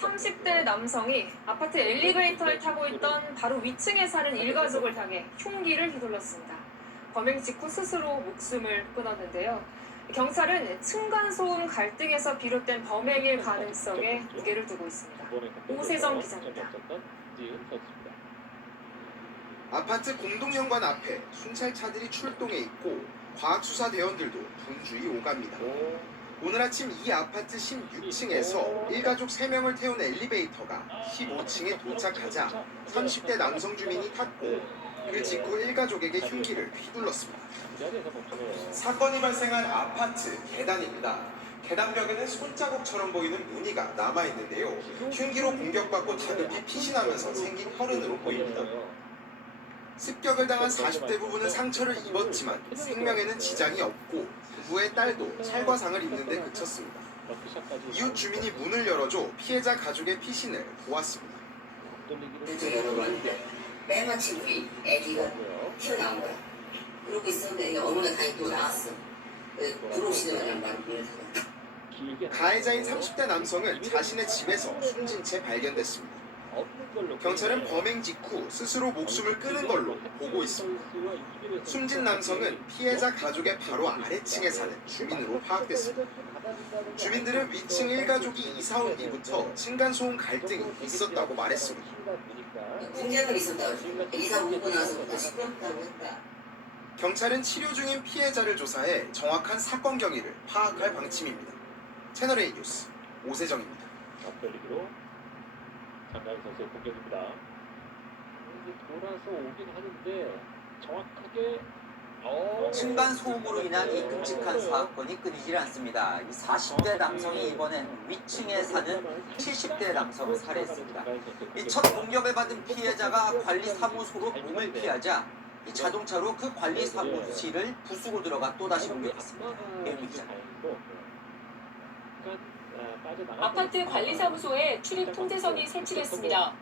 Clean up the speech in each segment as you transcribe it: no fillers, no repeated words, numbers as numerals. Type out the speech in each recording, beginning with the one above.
30대 남성이 아파트 엘리베이터를 타고 있던 바로 위층에 사는 일가족을 향해 흉기를 휘둘렀습니다. 범행 직후 스스로 목숨을 끊었는데요. 경찰은 층간소음 갈등에서 비롯된 범행일 가능성에 무게를 두고 있습니다. 오세정 기자입니다. 아파트 공동현관 앞에 순찰차들이 출동해 있고 과학수사대원들도 분주히 오갑니다. 오늘 아침 이 아파트 16층에서 일가족 3명을 태운 엘리베이터가 15층에 도착하자 30대 남성 주민이 탔고 그 직후 일가족에게 흉기를 휘둘렀습니다. 사건이 발생한 아파트 계단입니다. 계단벽에는 손자국처럼 보이는 무늬가 남아있는데요. 흉기로 공격받고 다급히 피신하면서 생긴 혈흔으로 보입니다. 습격을 당한 40대 부부는 상처를 입었지만 생명에는 지장이 없고 부부의 딸도 찰과상을 입는 데 그쳤습니다. 이웃 주민이 문을 열어줘 피해자 가족의 피신을 보았습니다. 이제 열어봤는데 맨 마침 우리 애기가 튀어나온 거야. 그러고 있었는데 어머니가 다시 또 나왔어. 들어오시는 양반 문을 닫아. 가해자인 30대 남성은 자신의 집에서 숨진 채 발견됐습니다. 경찰은 범행 직후 스스로 목숨을 끊은 걸로 보고 있습니다. 숨진 남성은 피해자 가족의 바로 아래층에 사는 주민으로 파악됐습니다. 주민들은 위층 일가족이 이사 온 뒤부터 층간소음 갈등이 있었다고 말했습니다. 분쟁은 있었다고. 이사 오고 나서부터 시끄럽다고 했다. 경찰은 치료 중인 피해자를 조사해 정확한 사건 경위를 파악할 방침입니다. 채널A 뉴스 오세정입니다. 앞돌리기로 장가영 선수의 공격입니다. 돌아서 오긴 하는데 정확하게 층간 소음으로 인한 이 끔찍한 사건이 끊이질 않습니다. 이 40대 남성이 이번엔 위층에 사는 70대 남성을 살해했습니다. 이 첫 공격을 받은 피해자가 관리사무소로 몸을 피하자 이 자동차로 그 관리사무실을 부수고 들어가 또다시 공격했습니다. 배우미 기자. 아파트 관리사무소에 출입 통제선이 설치됐습니다.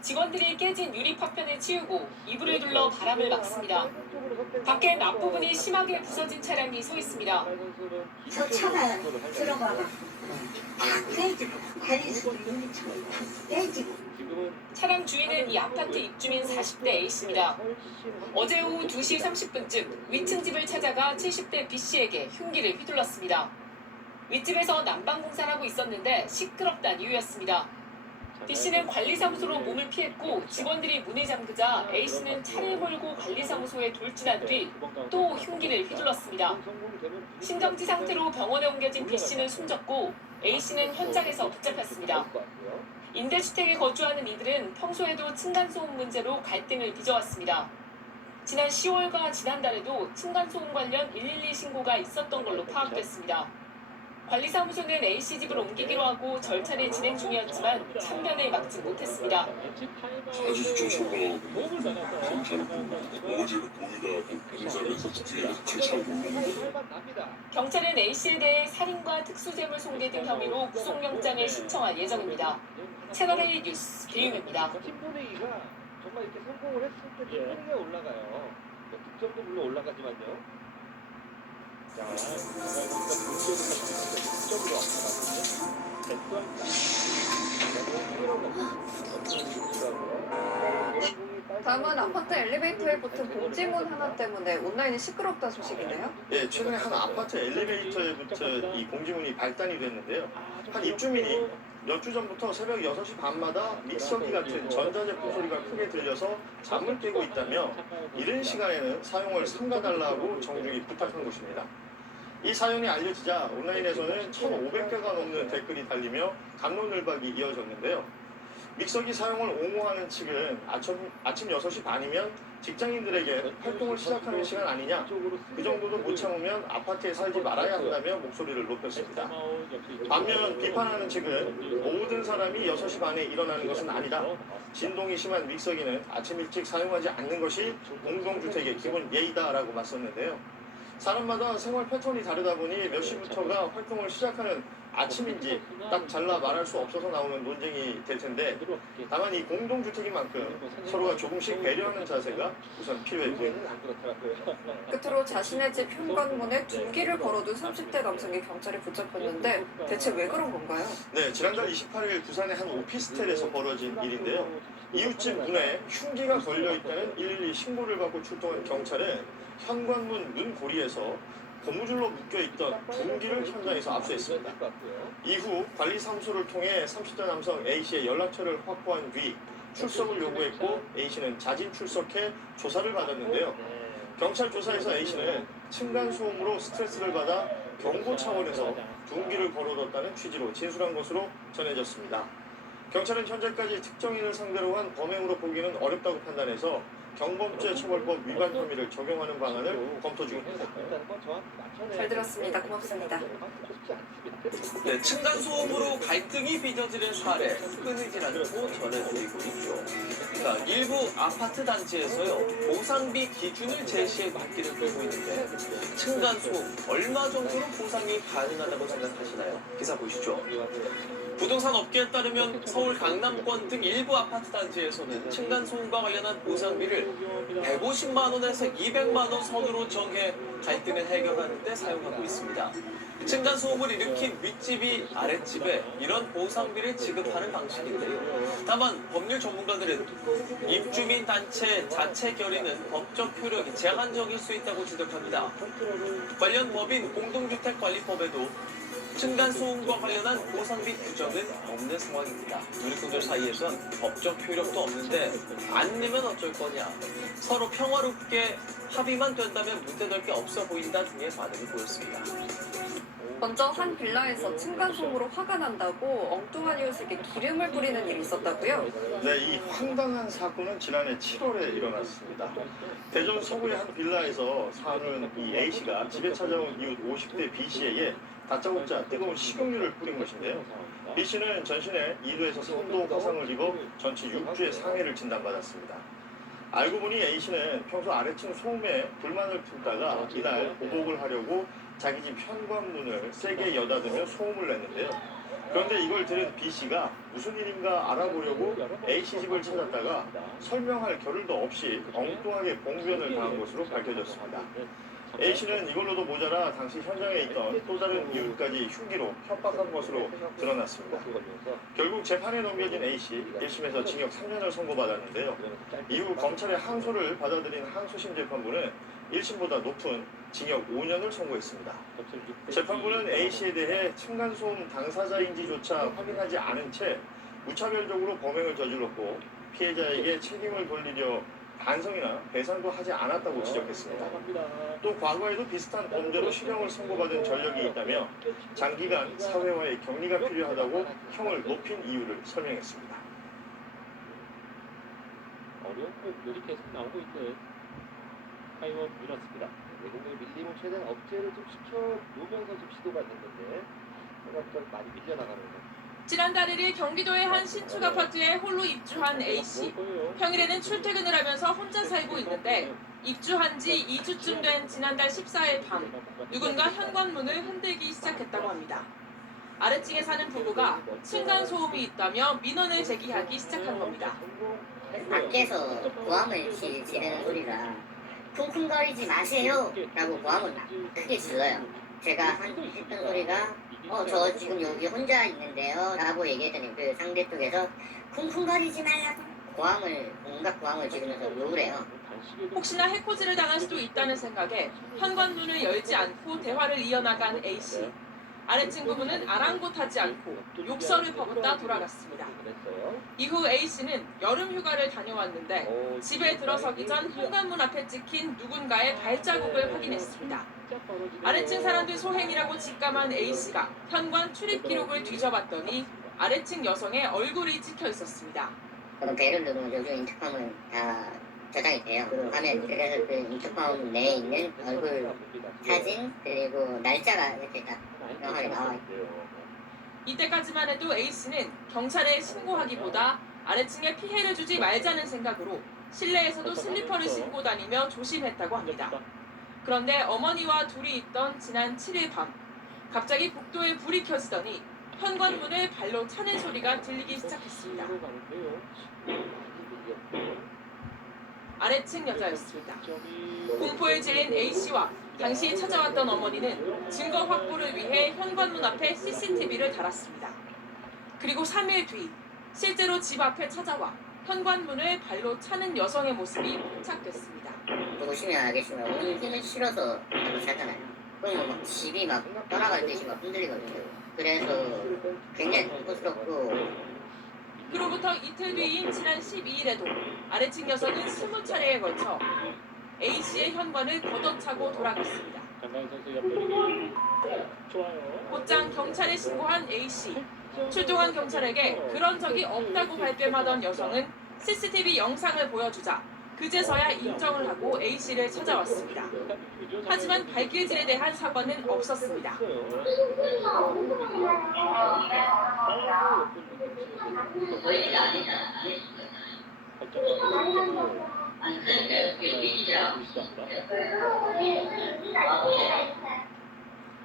직원들이 깨진 유리 파편을 치우고 이불을 둘러 바람을 막습니다. 밖엔 앞부분이 심하게 부서진 차량이 서 있습니다. 저 차가 들어가고 다 깨지고 관리소도 유리창을 다 깨지고. 차량 주인은 이 아파트 입주민 40대 A씨입니다. 어제 오후 2시 30분쯤 위층 집을 찾아가 70대 B씨에게 흉기를 휘둘렀습니다. 윗집에서 난방공사를 하고 있었는데 시끄럽다는 이유였습니다. B씨는 관리사무소로 몸을 피했고 직원들이 문을 잠그자 A씨는 차를 몰고 관리사무소에 돌진한 뒤 또 흉기를 휘둘렀습니다. 심정지 상태로 병원에 옮겨진 B씨는 숨졌고 A씨는 현장에서 붙잡혔습니다. 임대주택에 거주하는 이들은 평소에도 층간소음 문제로 갈등을 빚어왔습니다. 지난 10월과 지난달에도 층간소음 관련 112 신고가 있었던 걸로 파악됐습니다. 관리사무소는 A씨 집을 옮기기로 하고 절차를 진행 중이었지만 참변을 막지 못했습니다. 아직도 소방하고 경찰은 어제로 보이다 공사에서 뒤에서 잘 모르는 경찰은 A씨에 대해 살인과 특수재물 손괴 등 혐의로 구속영장을 신청할 예정입니다. 채널A 뉴스 배윤입니다. 팀보내기가 정말 이렇게 성공을 했을 때 팀보내기가 올라가요. 득점도 물론 올라가지만요. 자, 득점으로 다음은 아파트 엘리베이터에 붙은 공지문 하나 때문에 온라인이 시끄럽다 소식이네요. 네, 최근에 한 아파트 엘리베이터에 붙은 이 공지문이 발단이 됐는데요. 한 입주민이 몇 주 전부터 새벽 6시 반마다 믹서기 같은 전자제품 소리가 크게 들려서 잠을 깨고 있다며 이른 시간에는 사용을 삼가달라고 정중히 부탁한 것입니다. 이 사연이 알려지자 온라인에서는 1,500개가 넘는 댓글이 달리며 갑론을박이 이어졌는데요. 믹서기 사용을 옹호하는 측은 아침 6시 반이면 직장인들에게 활동을 시작하는 시간 아니냐, 그 정도도 못 참으면 아파트에 살지 말아야 한다며 목소리를 높였습니다. 반면 비판하는 측은 모든 사람이 6시 반에 일어나는 것은 아니다. 진동이 심한 믹서기는 아침 일찍 사용하지 않는 것이 공동주택의 기본 예의다라고 맞섰는데요. 사람마다 생활 패턴이 다르다 보니 몇 시부터가 활동을 시작하는 아침인지 딱 잘라 말할 수 없어서 나오는 논쟁이 될 텐데 다만 이 공동주택인 만큼 서로가 조금씩 배려하는 자세가 우선 필요해 보입니다. 끝으로 자신의 집 현관문에 둔기를 걸어둔 30대 남성이 경찰에 붙잡혔는데 대체 왜 그런 건가요? 네, 지난달 28일 부산의 한 오피스텔에서 벌어진 일인데요. 이웃집 문에 흉기가 걸려있다는 112 신고를 받고 출동한 경찰은 현관문 문 고리에서 고무줄로 묶여있던 둔기를 현장에서 압수했습니다. 이후 관리사무소를 통해 30대 남성 A씨의 연락처를 확보한 뒤 출석을 요구했고 A씨는 자진 출석해 조사를 받았는데요. 경찰 조사에서 A씨는 층간소음으로 스트레스를 받아 경고 차원에서 둔기를 걸어뒀다는 취지로 진술한 것으로 전해졌습니다. 경찰은 현재까지 특정인을 상대로 한 범행으로 보기는 어렵다고 판단해서 경범죄 처벌법 위반 혐의를 적용하는 방안을 검토 중입니다. 잘 들었습니다. 고맙습니다. 네, 층간소음으로 갈등이 빚어지는 사례 끊이질 않고 전해지고 있죠. 자, 일부 아파트 단지에서요 보상비 기준을 제시해 맞기를 끌고 있는데 층간소음 얼마 정도로 보상이 가능하다고 생각하시나요? 기사 보시죠. 부동산 업계에 따르면 서울 강남권 등 일부 아파트 단지에서는 층간소음과 관련한 보상비를 150만 원에서 200만 원 선으로 정해 갈등을 해결하는 데 사용하고 있습니다. 층간소음을 일으킨 윗집이 아랫집에 이런 보상비를 지급하는 방식인데요. 다만 법률 전문가들은 입주민 단체 자체 결의는 법적 효력이 제한적일 수 있다고 지적합니다. 관련 법인 공동주택관리법에도 층간소음과 관련한 보상비 규정은 없는 상황입니다. 누리꾼들 사이에선 법적 효력도 없는데 안 내면 어쩔 거냐. 서로 평화롭게 합의만 된다면 문제될 게 없어 보인다 등의 반응을 보였습니다. 먼저 한 빌라에서 층간소음으로 화가 난다고 엉뚱한 이웃에게 기름을 뿌리는 일이 있었다고요? 네, 이 황당한 사건은 지난해 7월에 일어났습니다. 대전 서구의 한 빌라에서 사는 이 A씨가 집에 찾아온 이웃 50대 B씨에게 다짜고짜 뜨거운 식용유를 뿌린 것인데요. B씨는 전신에 2도에서 3도 화상을 입어 전치 6주의 상해를 진단받았습니다. 알고 보니 A씨는 평소 아래층 소음에 불만을 품다가 이날 보복을 하려고 자기 집 현관문을 세게 여닫으며 소음을 냈는데요. 그런데 이걸 들은 B씨가 무슨 일인가 알아보려고 A씨 집을 찾았다가 설명할 겨를도 없이 엉뚱하게 봉변을 당한 것으로 밝혀졌습니다. A씨는 이걸로도 모자라 당시 현장에 있던 또 다른 이웃까지 흉기로 협박한 것으로 드러났습니다. 결국 재판에 넘겨진 A씨 1심에서 징역 3년을 선고받았는데요. 이후 검찰의 항소를 받아들인 항소심 재판부는 1심보다 높은 징역 5년을 선고했습니다. 재판부는 A씨에 대해 층간소음 당사자인지조차 확인하지 않은 채 무차별적으로 범행을 저질렀고 피해자에게 책임을 돌리려 반성이나 배상도 하지 않았다고 지적했습니다. 또 과거에도 비슷한 범죄로 실형을 선고받은 전력이 있다며 장기간 사회와의 격리가 필요하다고 형을 높인 이유를 설명했습니다. 어려운 표현들이 계속 나오고 있는 타이머 밀었습니다. 내공의 밀림을 최대한 억제를 좀 시켜놓으면서 좀 시도가 됐는데 생각보다 많이 밀려나가는 거. 지난달 1일 경기도의 한 신축 아파트에 홀로 입주한 A씨. 평일에는 출퇴근을 하면서 혼자 살고 있는데 입주한 지 2주쯤 된 지난달 14일 밤 누군가 현관문을 흔들기 시작했다고 합니다. 아래층에 사는 부부가 층간소음이 있다며 민원을 제기하기 시작한 겁니다. 밖에서 고함을 지르는 소리가 쿵쿵거리지 마세요 라고 고함을 크게 질러요. 제가 했던 소리가 저 지금 여기 혼자 있는데요 라고 얘기했더니 그 상대 쪽에서 쿵쿵거리지 말라고 온갖 고함을 지르면서 욕을 해요. 혹시나 해코지를 당할 수도 있다는 생각에 현관문을 열지 않고 대화를 이어나간 A씨. 아래층 부부는 아랑곳하지 않고 욕설을 퍼붓다 돌아갔습니다. 이후 A씨는 여름 휴가를 다녀왔는데 집에 들어서기 전 현관문 앞에 찍힌 누군가의 발자국을 확인했습니다. 아래층 사람들 소행이라고 직감한 A씨가 현관 출입 기록을 뒤져봤더니 아래층 여성의 얼굴이 찍혀 있었습니다. 배를 누르면 요즘 인터컴은 다 저장이 돼요. 그 화면 그래서 그 인터컴 내에 있는 얼굴 사진 그리고 날짜가 이렇게 딱 명확하게 나와 있고. 이때까지만 해도 A씨는 경찰에 신고하기보다 아래층에 피해를 주지 말자는 생각으로 실내에서도 슬리퍼를 신고 다니며 조심했다고 합니다. 그런데 어머니와 둘이 있던 지난 7일 밤 갑자기 복도에 불이 켜지더니 현관문을 발로 차는 소리가 들리기 시작했습니다. 아래층 여자였습니다. 공포에 질린 A씨와 당시 찾아왔던 어머니는 증거 확보를 위해 현관문 앞에 CCTV를 달았습니다. 그리고 3일 뒤 실제로 집 앞에 찾아와 현관문을 발로 차는 여성의 모습이 포착됐습니다. 보시면 알겠지만 오는 싫어서 살잖아요. 그러면 막 집이 막 떠나갈 듯이 막 흔들리거든요. 그래서 굉장히 공포스럽고 그로부터 이틀 뒤인 지난 12일에도 아래층 여성은 20차례에 걸쳐 A씨의 현관을 걷어차고 돌아갔습니다. 곧장 경찰에 신고한 A씨. 출동한 경찰에게 그런 적이 없다고 발뺌하던 여성은 CCTV 영상을 보여주자 그제서야 인정을 하고 A씨를 찾아왔습니다. 하지만 발길질에 대한 사과는 없었습니다.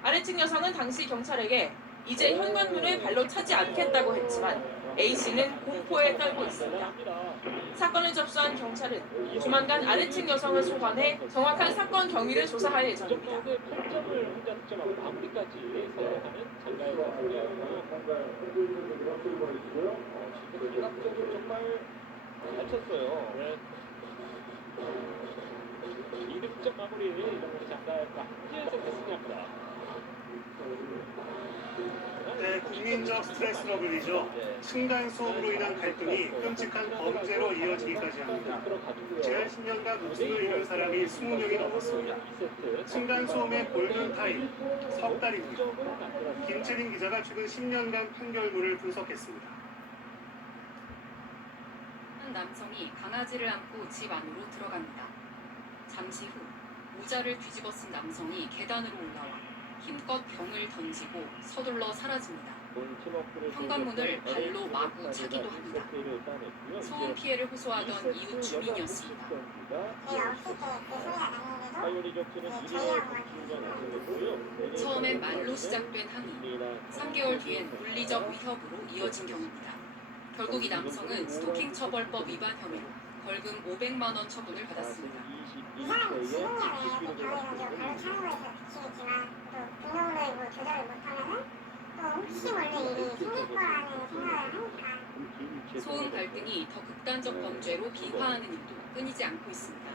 아래층 여성은 당시 경찰에게 이제 현관문을 발로 차지 않겠다고 했지만 A씨는 공포에 떨고 있습니다. 사건을 접수한 경찰은 조만간 아래층 여성을 소환해 정확한 사건 경위를 조사할 예정입니다. 잘 쳤어요. 이득점 마무리 장가가 한지에서 됐습니다. 네, 국민적 스트레스로 불리죠. 층간 소음으로 인한 갈등이 끔찍한 범죄로 이어지기까지 합니다. 지난 10년간 목숨을 잃은 사람이 20명이 넘었습니다. 층간 소음의 골든타임, 석 달이고요. 김채린 기자가 최근 10년간 판결문을 분석했습니다. 한 남성이 강아지를 안고 집 안으로 들어갑니다. 잠시 후 모자를 뒤집어 쓴 남성이 계단으로 올라와 힘껏 병을 던지고 서둘러 사라집니다. 현관문을 발로 마구 차기도 합니다. 소음 피해를 호소하던 이웃 주민이었습니다. 처음엔 말로 시작된 항의, 3개월 뒤엔 물리적 위협으로 이어진 경우입니다. 결국 이 남성은 스토킹 처벌법 위반 혐의로 벌금 500만 원 처분을 받았습니다. 이 사람이 지금이야 왜 가을 차는 거에서 비치겠지만 또 등록을 뭐 조절을 못하면은 또 혹시 몰래 일이 생길 거라는 생각을 하니까. 소음 갈등이 더 극단적 범죄로 비화하는 일도 끊이지 않고 있습니다.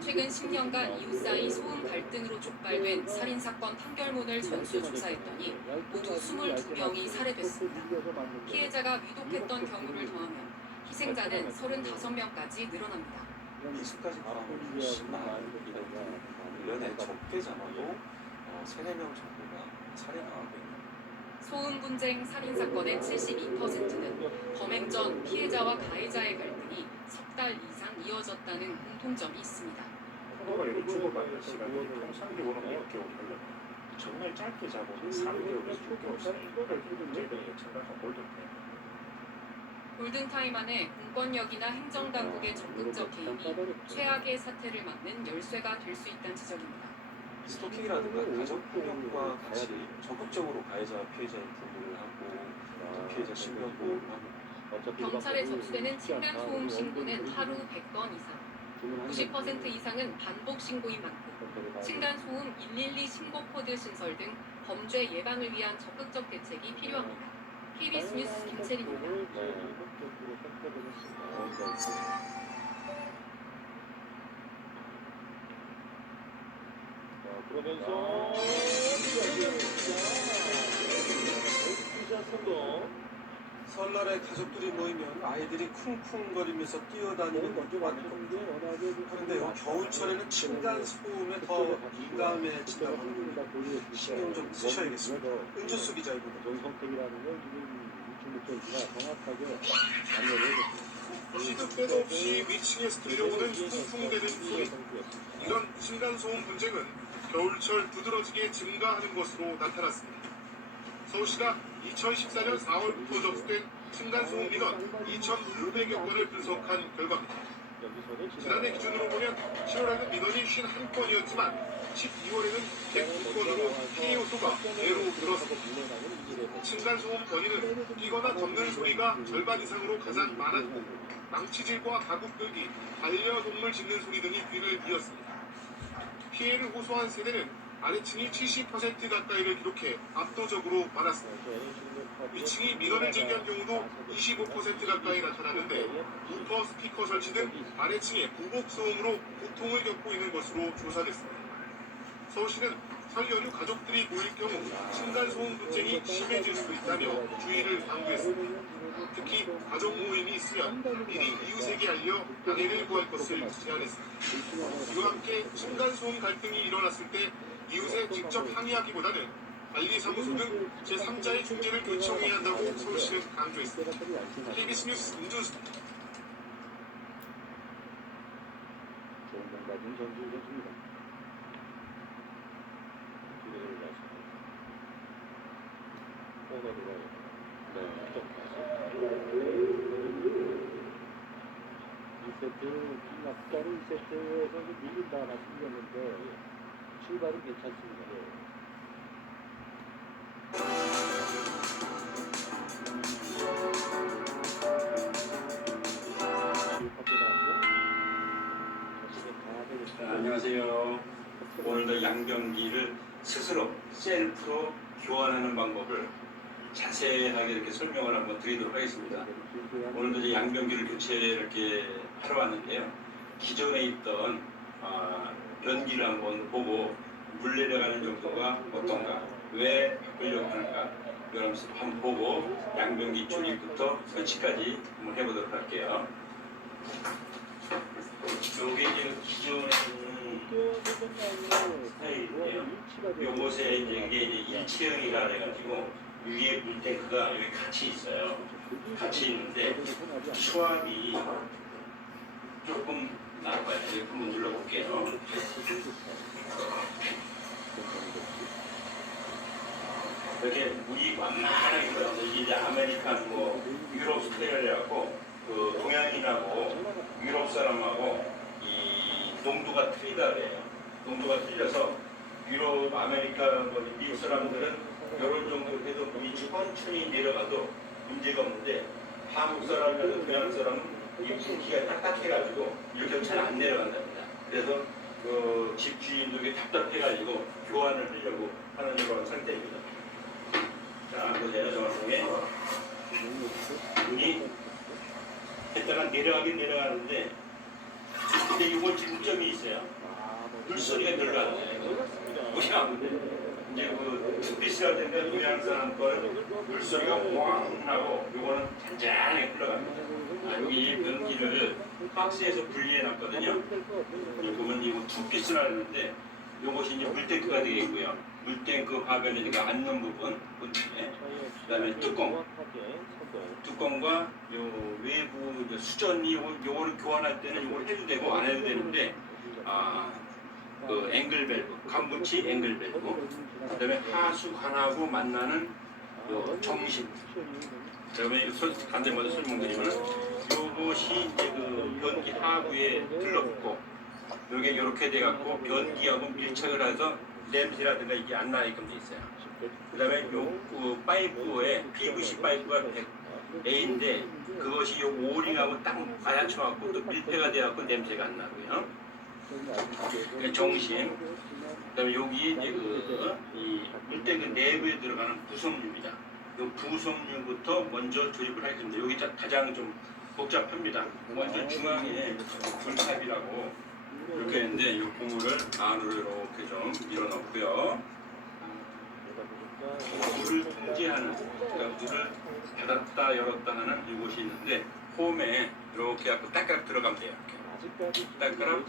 최근 10년간 이웃 사이 소음 갈등으로 촉발된 살인사건 판결문을 전수조사했더니 모두 22명이 살해됐습니다. 피해자가 위독했던 경우를 더하면 희생자는 35명까지 늘어납니다. 20까지 바라보면 심한 일이다. 1년에 적게 잡아도 3-4명 정도가 살해당하고 있는. 소음 분쟁 살인 사건의 72%는 범행 전 피해자와 가해자의 갈등이 석 달 이상 이어졌다는 공통점이 있습니다. 서로가 이렇게 주고받는 시간이 통상적으로 6개월 걸려요. 정말 짧게 잡아도 3개월에서 6개월 사이. 이거를 문제들이 생각한 골든타임. 골든타임 안에 공권력이나 행정당국의 적극적 개입이 최악의 사태를 막는 열쇠가 될 수 있다는 지적입니다. 스토킹이라든가 가족폭력과 같이 적극적으로 가해자 피해자를 분류를 하고 피해자 신변 보호를 하고 경찰에 접수되는 층간소음 신고는 하루 100건 이상, 90% 이상은 반복 신고인 만큼 층간소음 112 신고 코드 신설 등 범죄 예방을 위한 적극적 대책이 필요합니다. KBS 뉴스 김채린입니다. 그러면서 설날에 가족들이 모이면 아이들이 쿵쿵거리면서 뛰어다니는 것도 많을 겁니다. 그런데요, 겨울철에는 층간 소음에 더 민감해진다고 하는데 신경 좀 쓰셔야겠습니다. 은주수 기자입니다. 시도 때도 없이 위층에서 들려오는 쿵쿵대는 소리. 이런 층간소음 문제는 겨울철 두드러지게 증가하는 것으로 나타났습니다. 서울시가 2014년 4월부터 접수된 층간소음 민원 2,600여 건을 분석한 결과입니다. 지난해 기준으로 보면 7월에는 민원이 51건이었지만 12월에는 109건으로 피해 요소가 배로 늘었습니다. 층간소음 건의는 끼거나 덮는 소리가 절반 이상으로 가장 많았고 망치질과 가구 끌기, 반려동물 짖는 소리 등이 귀를 이었습니다. 피해를 호소한 세대는 아래층이 70% 가까이를 기록해 압도적으로 많았습니다. 위층이 민원을 제기한 경우도 25% 가까이 나타나는데 우퍼 스피커 설치 등 아래층의 보복 소음으로 고통을 겪고 있는 것으로 조사됐습니다. 서울시는 설 연휴 가족들이 모일 경우 층간소음 분쟁이 심해질 수도 있다며 주의를 당부했습니다. 특히 가족 모임이 있으면 미리 이웃에게 알려 양해를 구할 것을 제안했습니다. 이와 함께 층간소음 갈등이 일어났을 때 이웃에 직접 항의하기보다는 관리사무소 등 제3자의 중재를 요청해야 한다고 서울시는 강조했습니다. KBS 뉴스 임준수입니다. 좋은 공 가진 전주우 선수입니다. 코너로 네, 2세트 앞서는 2세트에서 좀 밀린다 말씀드렸는데 출발은 괜찮습니다. 안녕하세요. 오늘도 양변기를 스스로 셀프로 교환하는 방법을 자세하게 이렇게 설명을 한번 드리도록 하겠습니다. 오늘도 이제 양변기를 이렇게 하러 왔는데요. 기존에 있던 변기를 한번 보고 물 내려가는 정도가 어떤가, 왜 바꾸려고 하는가, 이런 거 한번 보고 양변기 조립부터 설치까지 한번 해보도록 할게요. 요게 이제 기존에 스타일인데요. 요것에 이제 이게 일체형이라 그래가지고 위에 물탱크가 여기 같이 있어요. 같이 있는데 수압이 조금 나빠요. 여기 한번 눌러볼게요. 이렇게 물이 완만하게 들어서 이게 이제 아메리칸 유럽 스타일이라고 그 동양인하고 유럽 사람하고 이 농도가 틀리다 그래요. 농도가 틀려서 유럽, 아메리카, 미국 사람들은 이런 정도 해도 물이 천천히 내려가도 문제가 없는데 한국 사람이나 동양 사람은 이 분기가 딱딱해가지고 이렇게 잘 안 내려간답니다. 그래서 그 집주인들이 답답해가지고 교환을 하려고 하는 이런 상태입니다. 자, 보세요. 정확하게 문이 했다가 내려가긴 내려가는데 근데 이건 지금점이 있어요. 물소리가 들어가는 거예요. 이제 그 투피스가 되면 동양 사람 거는 물소리가 왕 나고 이거는 잔잔하게 흘러갑니다. 여기 변기를 박스에서 분리해 놨거든요. 여기 보면 이거 투피스라 그러는데 이것이 이제 물탱크가 되겠고요. 물탱크 화면에다가 앉는 부분, 그다음에 뚜껑과 요 외부 수전이 요거를 교환할 때는 요걸 해도 되고 안 해도 되는데 그 앵글 밸브, 간붙이 앵글 밸브, 그다음에 하수관하고 만나는 요 정신. 그다음에 반대마다 설명드리면 요것이 이제 그 변기 하부에 들러붙고 요게 이렇게 돼갖고 변기하고 밀착을 해서 냄새라든가 이게 안 나게끔 돼 있어요. 그다음에 요 파이프에 PVC 파이프가 A인데 그것이 요 오링하고 딱 맞춰갖고 또 밀폐가 돼갖고 냄새가 안 나고요. 정심. 그다음에 여기 이제 이 물탱크 내부에 들어가는 부속류입니다. 요 부속류부터 먼저 조립을 하겠습니다. 여기 가장 좀 복잡합니다. 먼저 중앙에 불탑이라고 이렇게 했는데 이 고무를 안으로 이렇게 좀 밀어넣고요. 물을 통제하는, 그러니까 물을 닫았다 열었다 하는 이곳이 있는데 홈에 이렇게 하고 딸깍 들어가면 돼요. 이렇게 딸깍,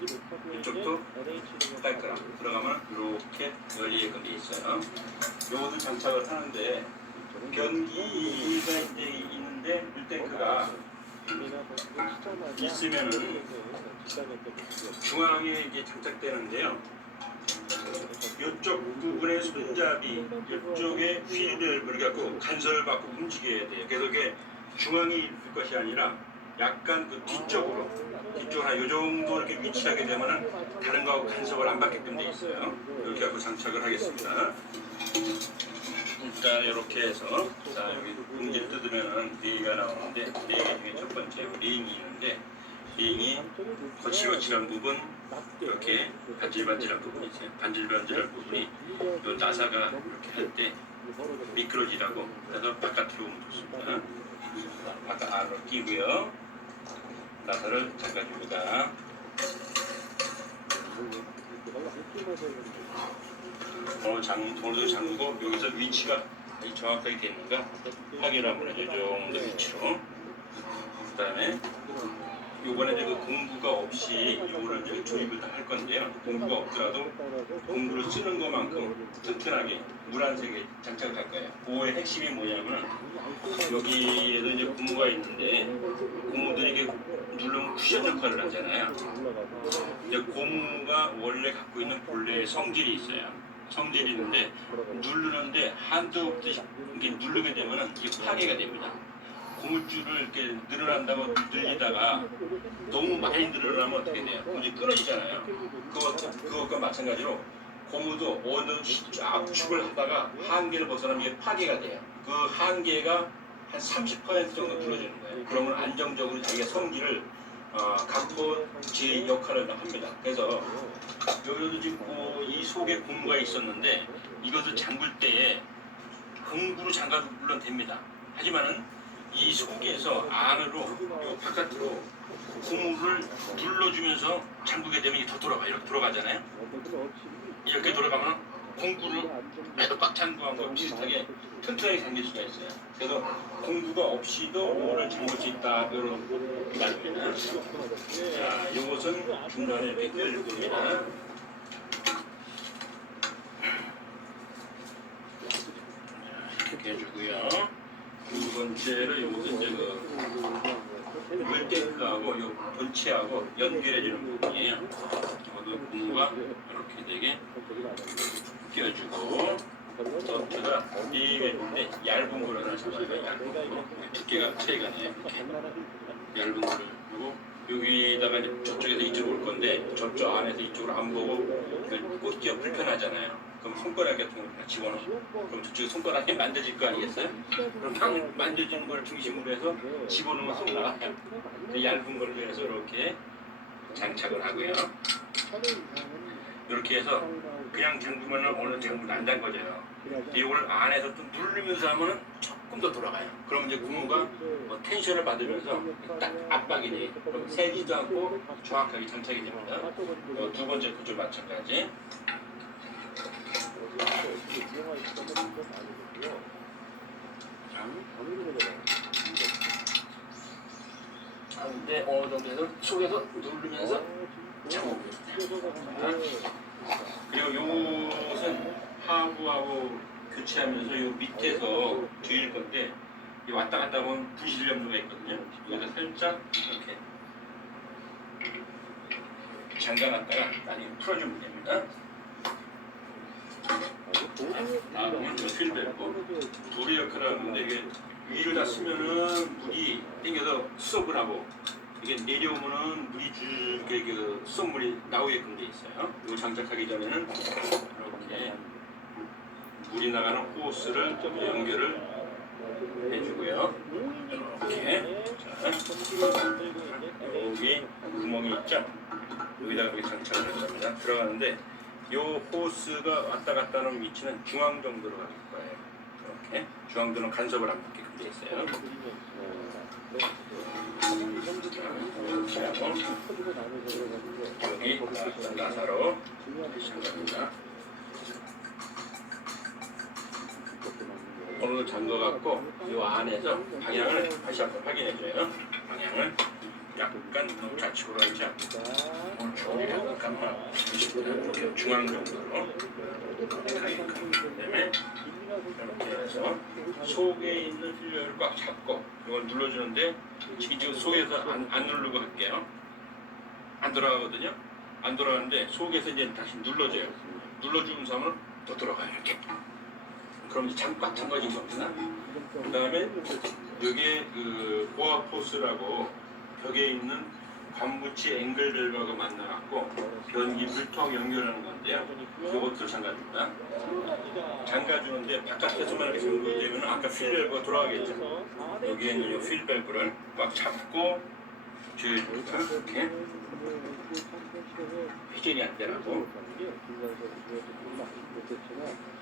이쪽도 딸깍 들어가면 이렇게 열리게끔 돼 있어요. 요것을 장착을 하는데 변기가 이제 있는데 물탱크가 있으면은 중앙에 이제 장착되는데요. 이쪽 부분의 손잡이, 이쪽에 휠을 갖고 간섭을 받고 움직여야 돼요. 그래서 이게 중앙에 있을 것이 아니라 약간 그 뒤쪽으로 한 요 정도 이렇게 위치하게 되면은 다른 거하고 간섭을 안 받게끔 돼 있어요. 이렇게 하고 장착을 하겠습니다. 일단 이렇게 해서 자 여기 봉지를 뜯으면 4개가 나오는데 4개 중에 첫 번째 링이 있는데 링이 거칠거칠한 부분 이렇게 반질반질한 부분이 있어요. 반질반질한 부분이 요 나사가 이렇게 할 때 미끄러지라고 그래서 바깥으로 옮겼습니다. 바깥 안으로 끼고요. 나사를 잠가줍니다. 오늘도 잠그고 여기서 위치가 정확하게 되는가 확인하면 이 정도 위치로. 그다음에 요번에 이제 그 공구가 없이 요거를 이제 조립을 다 할 건데요. 공구가 없더라도 공구를 쓰는 것만큼 튼튼하게 물안색에 장착을 할 거예요. 그거의 핵심이 뭐냐면 여기에도 이제 고무가 있는데 고무들이 이게 누르면 쿠션 역할을 하잖아요. 이제 고무가 원래 갖고 있는 본래의 성질이 있어요. 성질이 있는데 누르는데 한도 없이 이렇게 누르게 되면은 이게 파괴가 됩니다. 고무줄을 이렇게 늘어난다고 늘리다가 너무 많이 늘어나면 어떻게 돼요? 고무줄이 끊어지잖아요. 그것과 마찬가지로 고무도 어느 압축을 하다가 한계를 벗어나면 이게 파괴가 돼요. 그 한계가 한 30% 정도 불어주는 거예요. 그러면 안정적으로 자기가 성질을 갖고 제 역할을 합니다. 그래서 여기도 지금 이 속에 고무가 있었는데 이것을 잠글 때에 공구로 잠가도 물론 됩니다. 하지만은 이 속에서 안으로 요 바깥으로 고무를 눌러주면서 잠그게 되면 이게 더 돌아가. 이렇게 돌아가잖아요. 이렇게 돌아가면 공구를 매도 꽉 잠그한 거 비슷하게 튼튼하게 잠길 수가 있어요. 그래서 공구가 없이도 오를 잠글 수 있다. 이런 말입니다. 자, 이것은 중간에 이렇게 껴줄 겁니다. 이렇게 해주고요. 두 번째로 이것은 이제 그 물테크하고 요 본체하고 연결해주는 부분이에요. 이것도 고무가 이렇게 되게 끼워주고 너트가 이게 있는데 얇은 거를 하나 잡아요. 얇은 거 두께가 차이가 나요. 이렇게 얇은 거를 하고 여기다가 이제 저쪽에서 이쪽으로 올 건데 저쪽 안에서 이쪽으로 안 보고 꽂기가 불편하잖아요. 그럼 손가락 같은 걸 다 집어넣어. 그럼 저쪽에 손가락이 만져질 거 아니겠어요? 그럼 만져지는 걸 중심으로 해서 집어넣으면 손 나가요. 얇은 걸 위해서 이렇게 장착을 하고요. 이렇게 해서 그냥 잠그면 오늘 잠그면 안 잠궈져요. 이걸 안에서 좀 누르면서 하면 조금 더 돌아가요. 그럼 이제 고무가 텐션을 받으면서 딱 압박이 돼. 그럼 새지도 않고 정확하게 장착이 됩니다. 두 번째 구조 마찬가지. 근데 어느 정도에서 속에서 누르면서 잡아봅니다. 그리고 요것은 하부하고 교체하면서 요 밑에서 뒤일 건데 이 왔다 갔다 보면 부실 염도가 있거든요. 여기서 살짝 이렇게 잠가놨다가 나중에 풀어주면 됩니다. 다음은 필벨고 물의 역할을 하는데 이게 위를 다 쓰면은 물이 땡겨서 수속을 하고 이게 내려오면은 물이 이렇게 그 수속물이 나오게끔 돼 있어요. 이거 장착하기 전에는 이렇게 물이 나가는 호스를 좀 연결을 해주고요. 이렇게 자, 여기 구멍이 있죠? 여기다가 이렇게 장착을 할 겁니다. 들어가는데 이 호스가 왔다 갔다 하는 위치는 중앙 정도로 갈 거예요. 이렇게 중앙도는 간섭을 안 받게끔 돼 있어요. 이렇게 하고 여기 나사로 잠갑니다. 오늘 잠궈갖고 이 안에서 방향을 다시 한번 확인해줘요. 방향을 약간 좌측으로 하지 않고 잠깐만 이렇게 중앙 정도로 그다음에 이렇게 해서 속에 있는 필러를 꽉 잡고 이걸 눌러주는데 지금 속에서 안 누르고 할게요. 안 돌아가거든요. 안 돌아가는데 속에서 이제 다시 눌러줘요. 눌러주면서 하면 더 돌아가요. 이렇게. 그럼 이제 꽉 잠가진 겁니다. 그 다음에 여기에 그 보아 포스라고 벽에 있는 관부치 앵글밸브하고 만나갖고 변기 물통 연결하는 건데요. 이것도 잠가줍니다. 잠가주는데 바깥에서만 이렇게 잠그되면 아까 필밸브가 돌아가겠죠. 여기에는 이 필밸브를 꽉 잡고 조여줍니다. 이렇게 회전이 안 되라고.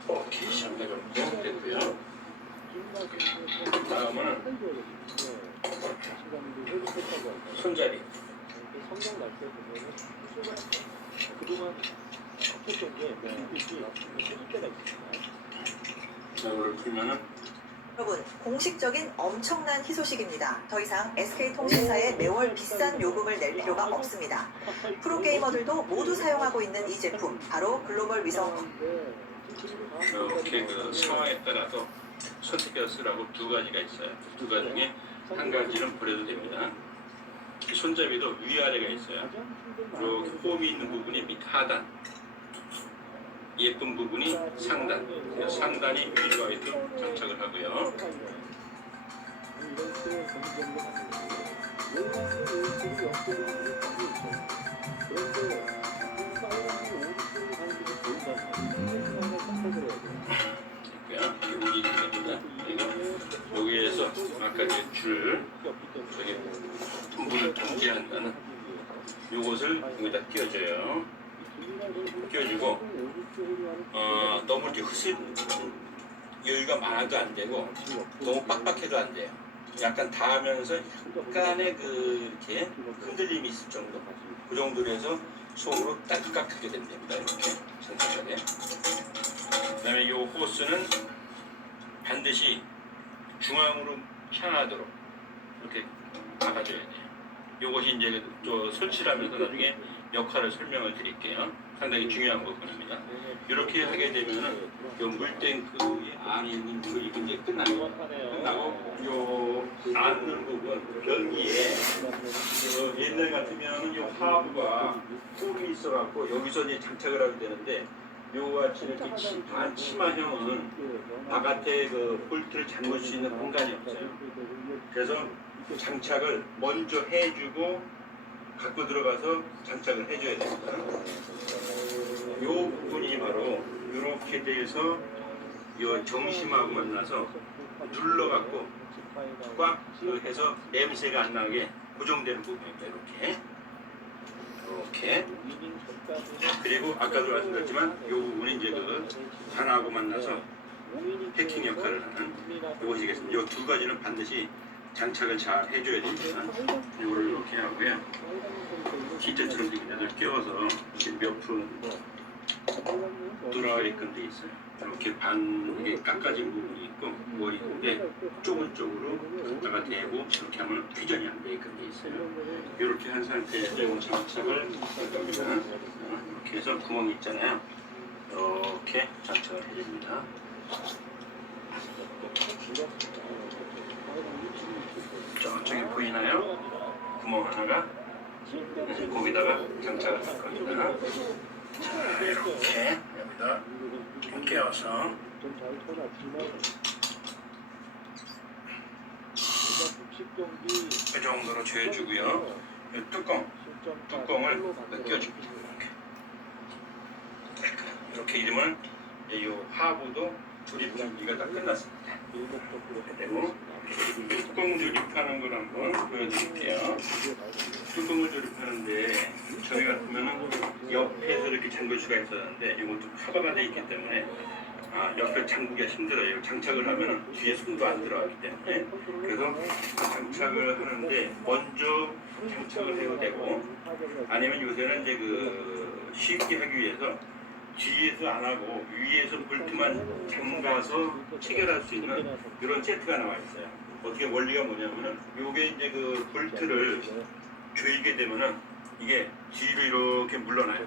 이렇게 잠가줬고 됐고요. 다음은 손잡이. 이거를 풀면은 여러분, 공식적인 엄청난 희소식입니다. 더 이상 SK통신사에 매월 비싼 요금을 낼 필요가 없습니다. 프로게이머들도 모두 사용하고 있는 이 제품, 바로 글로벌 위성. 이렇게 그 상황에 따라서 선택해서 쓰라고 두 가지가 있어요. 두 가지 중에 한 가지는 버려도 됩니다. 손잡이도 위아래가 있어요. 이렇게 홈이 있는 부분이 밑 하단, 예쁜 부분이 상단. 상단이 위로 장착을 하고요. 여기에서 아까 줄 저기 물을 통제한다는 요것을 여기다 끼워줘요. 끼워주고 너무 이렇게 여유가 많아도 안 되고 너무 빡빡해도 안 돼요. 약간 닿으면서 약간의 이렇게 흔들림이 있을 정도. 그 정도로 해서 속으로 딱딱하게 됩니다. 이렇게 선택하게. 그다음에 이 호스는 반드시 중앙으로 향하도록 이렇게 박아줘야 돼요. 이것이 이제 설치를 하면서 나중에 역할을 설명을 드릴게요. 상당히 중요한 부분입니다. 이렇게 하게 되면은 요 물탱크의 안에 있는 물이 이제 끝나고 요 앉는 부분 변기에 옛날 같으면은 요 하부가 홈이 있어갖고 여기서 이제 장착을 하게 되는데 요같이 이렇게 반치마형은 바깥에 그 볼트를 잠글 수 있는 공간이 없어요. 그래서 장착을 먼저 해주고 갖고 들어가서 장착을 해줘야 됩니다. 요 부분이 바로 이렇게 돼서 요 정심하고 만나서 눌러갖고 꽉 해서 냄새가 안 나게 고정되는 부분입니다. 이렇게. 그리고 아까도 말씀드렸지만 이 부분이 이제 관하고 만나서 패킹 역할을 하는 이것이겠습니다. 이 두 가지는 반드시 장착을 잘 해줘야 됩니다. 이거를 이렇게 하고요. 기저처럼 이렇게 끼워서 몇 프로 돌아가게끔 돼 있어요. 이렇게 이게 깎아진 부분이 있고 뭐 있는데 쪽으로 갖다가 대고 이렇게 하면 회전이 안 되게끔 돼 있어요. 이렇게 한 상태에서 이거 장착을 할 겁니다. 이렇게 해서 구멍이 있잖아요. 이렇게 장착을 해줍니다. 저쪽에 보이나요? 구멍 하나가 그래서 거기다가 장착을 할 겁니다. 자, 이렇게 여기다 끼워서 이 정도로 조여주고요. 뚜껑을 끼워줍니다. 이렇게 이러면 이 하부도 조립 준비가 다 끝났습니다. 그리고 뚜껑 조립하는 걸 한번 보여드릴게요. 뚜껑을 조립하는데 저희 같으면은 옆에서 이렇게 잠글 수가 있었는데 이것도 커버가 되어 있기 때문에 옆에 잠그기가 힘들어요. 장착을 하면 뒤에 손도 안 들어가기 때문에 그래서 장착을 하는데 먼저 장착을 해도 되고 아니면 요새는 이제 쉽게 하기 위해서 뒤에서 안 하고 위에서 볼트만 잠가서 체결할 수 있는 이런 세트가 나와 있어요. 어떻게 원리가 뭐냐면은 요게 이제 볼트를 조이게 되면은 이게 뒤로 이렇게 물러나요.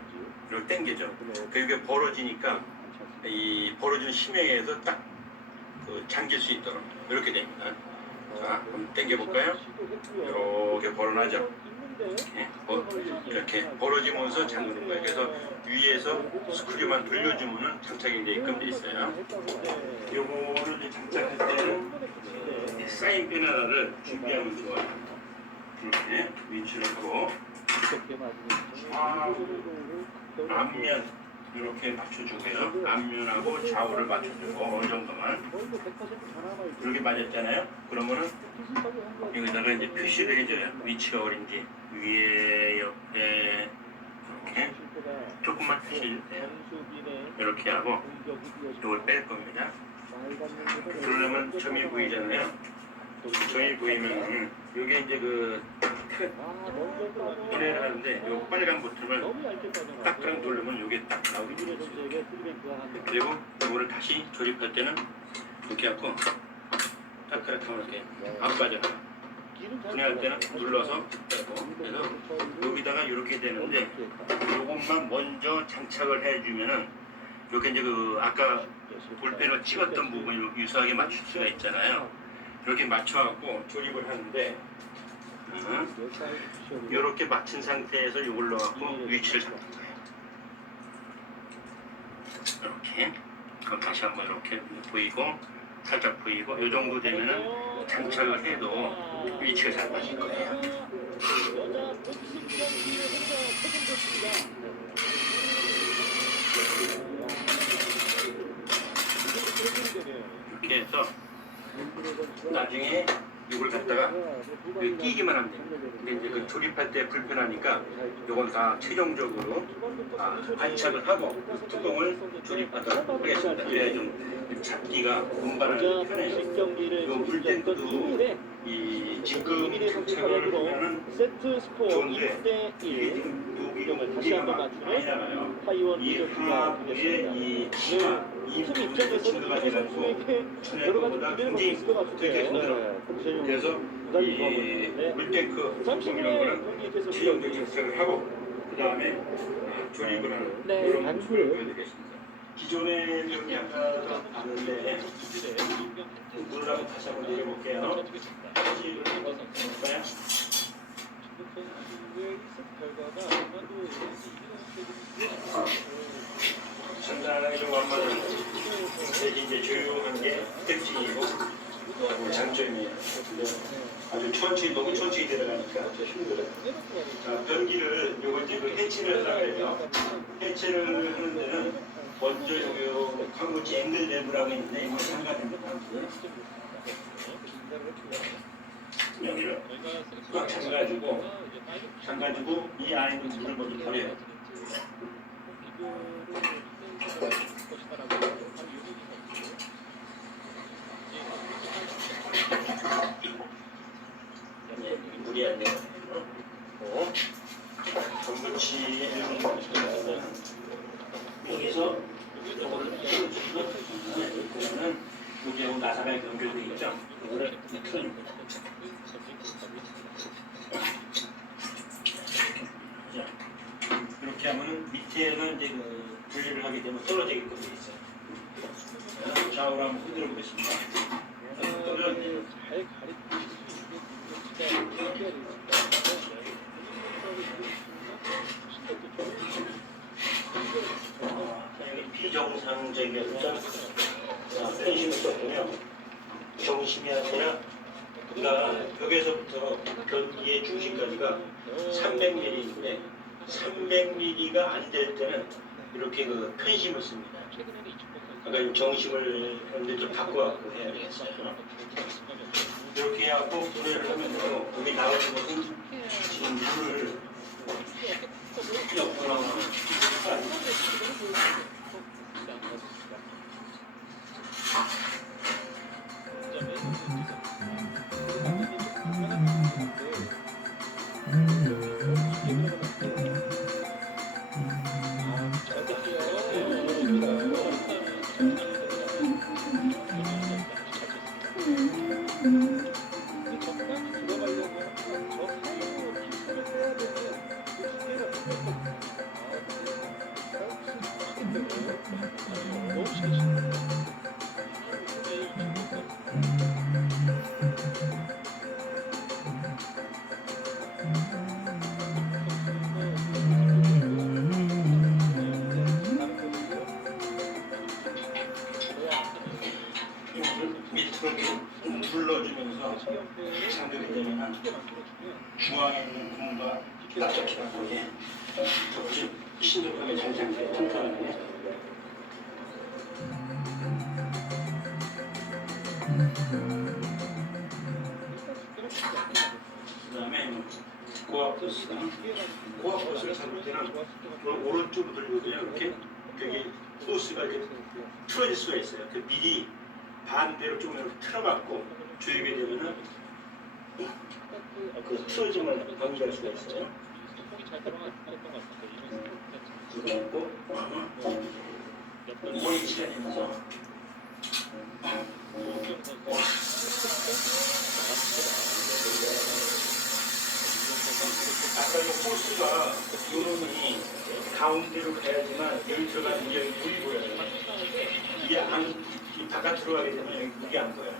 이렇게 당겨져. 그게 벌어지니까 이 벌어지는 힘에 의해서 딱 잠길 수 있도록 이렇게 됩니다. 자, 한번 당겨볼까요? 이렇게 벌어나죠. 이렇게 벌어지면서 잠그는 거예요. 그래서 위에서 스크류만 돌려주면은 장착이 되게끔 돼 있어요. 요거를 장착할 때는 사인펜 하나를 준비하면 좋아요. 이렇게 위치를 하고 앞면 이렇게 맞춰주고요. 앞면하고 좌우를 맞춰주고 어느 정도만 이렇게 맞았잖아요. 그러면은 여기다가 이제 표시를 해줘요. 위치가 어딘지 위에 옆에 이렇게 조금만 표시해주세요. 이렇게 하고 이걸 뺄 겁니다. 그러려면 점이 보이잖아요. 점이 보이면 이게 이제 그 분해를 하는데 요 빨간 버튼을 딱딱 누르면 이게 딱 나오게 돼요. 그리고 이거를 다시 조립할 때는 이렇게 하고 딱딱 하면 이렇게 안 빠져나가요. 분해할 때는 눌러서 빼고 그래서 여기다가 이렇게 되는데 이것만 먼저 장착을 해주면은 이렇게 이제 그 아까 볼펜을 찍었던 부분을 유사하게 맞출 수가 있잖아요. 이렇게 맞춰갖고 조립을 하는데 이렇게 맞춘 상태에서 이걸 넣어갖고 위치를 잡는 거예요. 이렇게 그럼 다시 한번 이렇게 보이고 살짝 보이고 이 정도 되면은 장착을 해도 위치가 잘 맞을 거예요. 이렇게 해서 나중에 이걸 갖다가 끼기만 하면 됩니다. 근데 이제 그 조립할 때 불편하니까 이건 다 최종적으로 안착을 하고 뚜껑을 조립하도록 하겠습니다. 그래야 좀 잡기가 운반하기 편해요. 이 물탱크도 이 지금 장착을 하면은 좋은데 이게 지금 무기가 많이 나가요. 이 하부에 이 치마 이 부분에서 진도가 돼가지고 천연보다 굉장히 되게 힘들어요. 그래서 이 물탱크 부품 이런 거는 최종적 장착을 하고 그 다음에 조립을 하는 이런 모습을 보여드리겠습니다. 기존에 여기 아까 봤는데 물을 한번 다시 한번 내려볼게요. 다시 볼까요? 상당히 좀 완만한 대신 이제 조용한 게 특징이고 장점이에요. 아주 천천히 너무 천천히 들어가니까 좀 힘들어요. 자, 변기를 요거 이제 그 해체를 하려면 해체를 하는 데는 먼저 요 광고지 앵글 밸브라고 있는데 이거 잠가줍니다. 여기를 꽉 잠가주고 이 안에 있는 물을 먼저 버려요. 물이 안 돼요. 전부치 여기서 이거를 풀어주면 이제 나사가 연결돼 있죠. 이거를 풀어줍니다. 이렇게 하면 밑에는 이제 그 분리를 하게 되면 떨어지게끔 되어 있어요. 좌우로 한번 흔들어 보겠습니다. 그러면 비정상적이었던 편심을 썼군요. 정심이 아니라 그러니까 벽에서부터 변기의 중심까지가 300mm인데 300mm가 안 될 때는 이렇게 그 편심을 씁니다. 그러니까 정심을 근데 좀 바꿔갖고 해야 되겠어요. 이렇게 하고 분해를 하면서 여기 나오는 것은 지금 물을 옆으로 하면 밑으로 눌러주면서 잠그게 되면 중앙에 있는 고무가 납작해갖고 이게 신속하게 잘 장치에 튼튼하게. 그다음에 고압버스다. 고압버스를 잡을 때는 오른쪽으로 들거든요. 이렇게 여기 호스가 이렇게 틀어질 수가 있어요. 그 미리 반대로 좀 이렇게 틀어갖고 조이게 되면은 그 틀어짐을 방지할 수가 있어요. 그리고 오이 시간이면서 아까 이 호스가 요놈이 가운데로 가야지만 여기 들어가는 게 물이 보여요. 이게 이 바깥으로 가게 되면 여기 물이 안 보여요.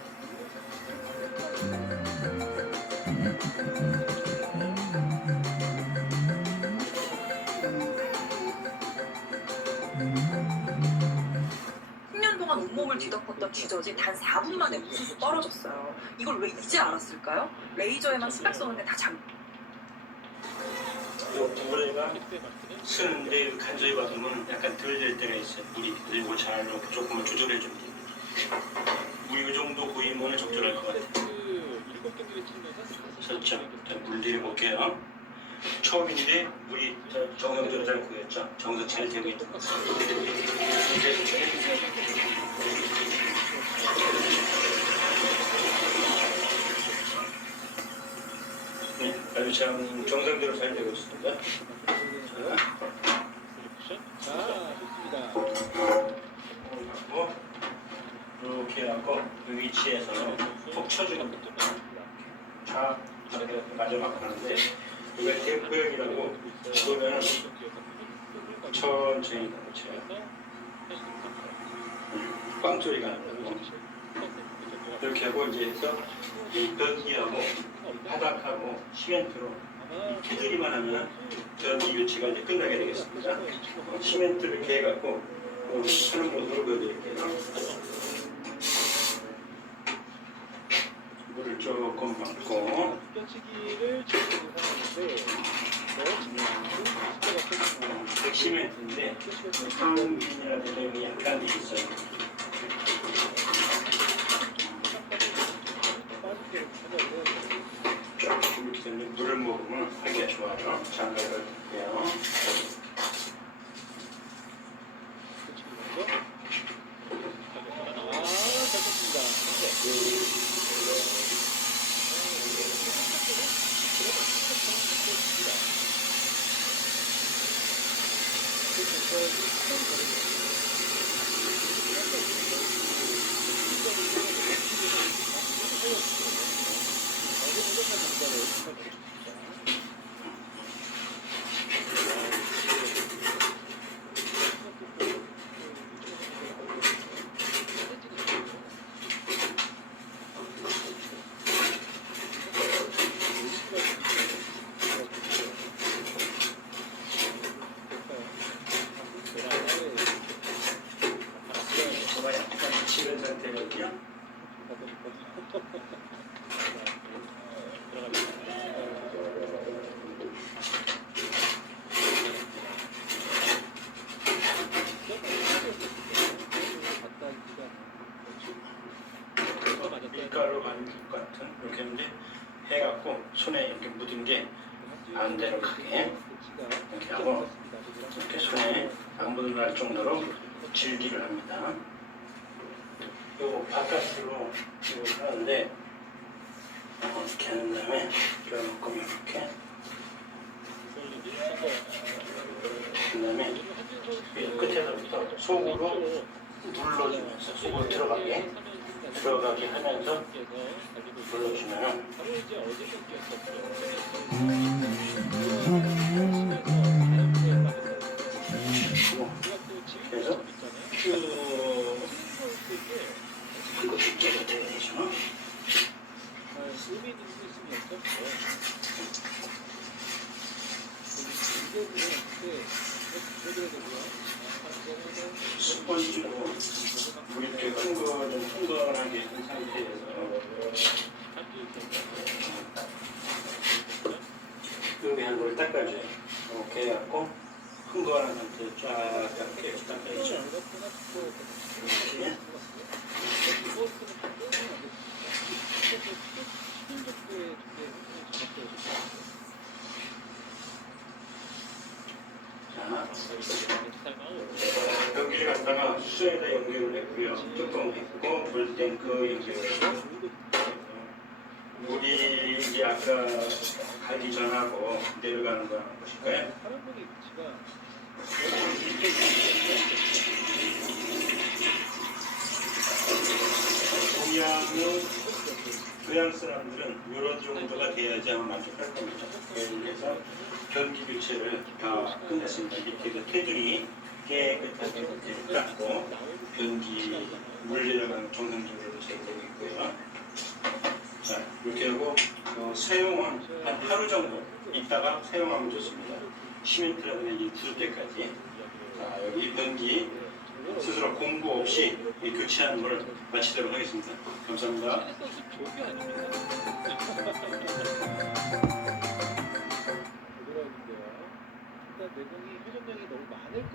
동안 온몸을 뒤덮었던 쥐젖이 단 4분 만에 우수수 떨어졌어요. 이걸 왜 이제 알았을까요? 레이저에만 수백 쏘는데 다 잠. 요 물에가 쓰는데 간절히 받으면 약간 덜 될 때가 있어요. 물이. 그리고 잘 이렇게 조금만 조절해 주면 됩니다. 물이 이 정도 고이면 적절할 것 같아요. 살짝 물 내려볼게요. 처음인데 물이 정상적으로 잘 고였죠. 정서 잘 되고 있는 것 같아요. 네, 아주 참 정상대로 잘 되고 있습니다. 이렇게 해갖고 이 위치에서 톡 쳐주는 겁니다. 자, 이렇게 마지막 하는데 이걸 대포역이라고 보면 천천히 붙여요. 빵 소리가 난다고. 이렇게 하고 이제 해서 이 변기하고 바닥하고 시멘트로 테두리만 하면 변기 유치가 이제 끝나게 되겠습니다. 시멘트를 이렇게 해갖고 하는 모습으로 보여드릴게요. 물을 조금 받고 시멘트인데 항균이라든가 여기 약간 돼 있어요. 이렇게 되면 물을 먹으면 하기가 좋아요. 장갑을 볼게요. 지금 상태거든요. 밀가루 반죽 같은 이렇게 했는데 해갖고 손에 이렇게 묻은 게 안 내려가게 이렇게 하고 이렇게 손에 안 묻어날 정도로 질기를 합니다. 요거 바깥으로 이거 하는데 이렇게 한 다음에 조금 이렇게 그 다음에 이 끝에서부터 속으로 눌러주면서 속으로 들어가게 하면서 눌러주면 그래서 쭉 이거 두께가 돼야 되죠. 스펀지로 물이 이렇게 좀 풍건하게 된 상태에서 정비한 걸 닦아줘요. 이렇게 해갖고 흥건한 상태에 쫙 이렇게 닦아야죠. 이렇게. 자, 여기를 갖다가 수저에다 연결을 했고요. 뚜껑 했고 볼탱크 연결했고 물이 이제 아까 가기 전하고 내려가는 거 한번 보실까요? 동양 사람들은 이런 정도가 돼야지 아마 만족할 겁니다. 그래서 변기 교체를 다 끝냈습니다. 밑에 테두리 깨끗하게 닦고 변기 물 내려가는 정상적으로 제거되고 있고요. 자, 이렇게 하고 사용한 한 하루 정도 있다가 사용하면 좋습니다. 시멘트라든가 이 굳을 때까지. 자, 여기 변기 스스로 공부 없이 교체하는 것을 마치도록 하겠습니다. 감사합니다. 내공이 회전량이 너무 많을 거.